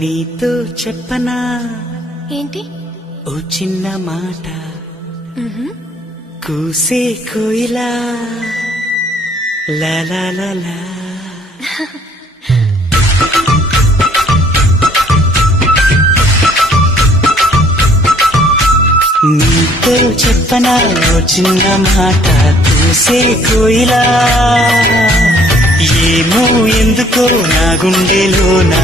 నీతో చెప్పనా ఏంటి? ఓ చిన్న మాట, కూసే కోయిలా లా లా లా లా. నీతో చెప్పనా ఓ చిన్న మాట, కూసే కోయిలా. ఏమో ఎందుకో నా గుండెలో నా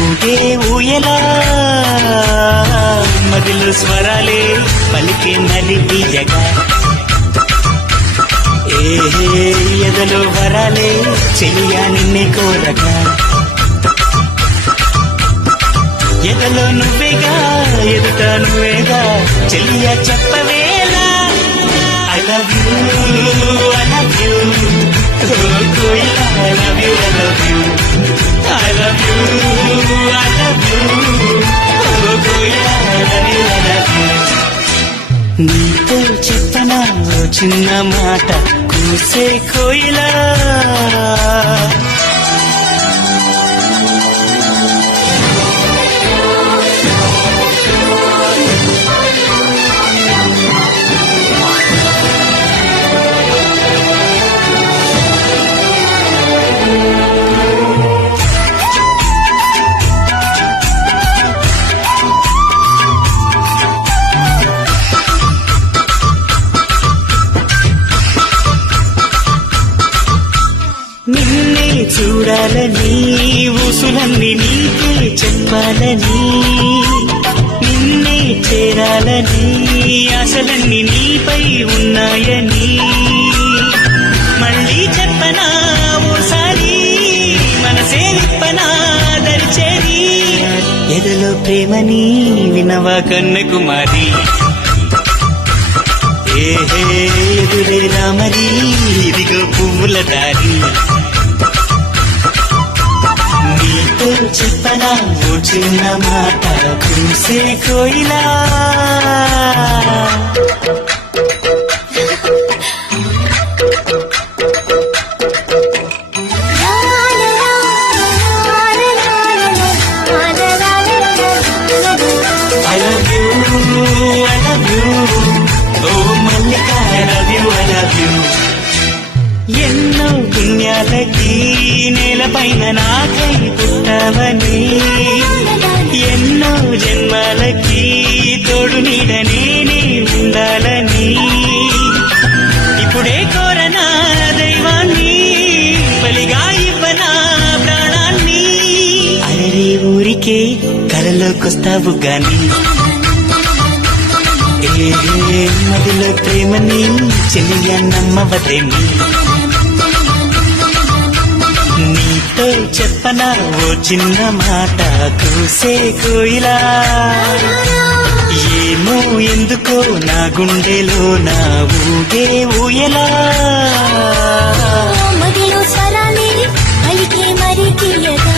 ఊగే ఊయలా. మదిలో స్వరాలే పలికే నలిపి జగా, ఎదలో వరాలే చెలియా నిన్నే కోరగా. ఎదలో నువ్వేగా ఎదుట నువ్వేగా చెలియా చెప్పవేలా. I love you, I love you, oh కోయిలా I love you, I love you, I love you, I love you, oh కోయిలా I love you, I love you. నీతో చెప్పనా ఓ చిన్న మాట, కూసే కోయిలా. నిన్నే చూడాలని ఊసులన్నీ నీకే చెప్పాలని, నిన్నే చేరాలని ఆశలన్నీ నీపై ఉన్నాయని. మళ్ళీ చెప్పనా ఓసారి మనసే విప్పనా దరిచేరి. ఎదలో ప్రేమని వినవా కన్యకుమారి, ఎదురే రామరి ఇదిగో పువ్వుల దారి. నీతో చెప్పనా ఓ చిన్న మాట, కూసే కోయిలా. I love you, I love you, oh Mallika I love you, I love you. ఎన్నో పుణ్యాలకి నేలపైన నాకై పుట్టావని, ఎన్నో జన్మాలకి తోడు నీడ నేనే ఉండాలని. ఇప్పుడే కోరనా దైవాన్ని, బలిగా ఇవ్వనా ప్రాణాన్ని. అరే ఊరికే కలలోకొస్తావు గాని, మదిలో ప్రేమని చెలియా నమ్మవదేమి. నీతో చెప్పనా ఓ చిన్న మాట, కూసే కోయిలా. ఏమో ఎందుకో నా గుండెలో నా ఊగే ఊయలా. మదిలో స్వరాలే పలికే మరి తీయగా,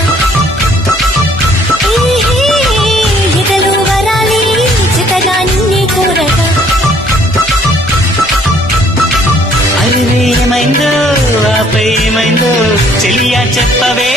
ఎదలో వరాలే చితగా నిన్నే కోరగా. అరే ఏమైందో ఆపై ఏమైందో చెలియా చెప్పవే.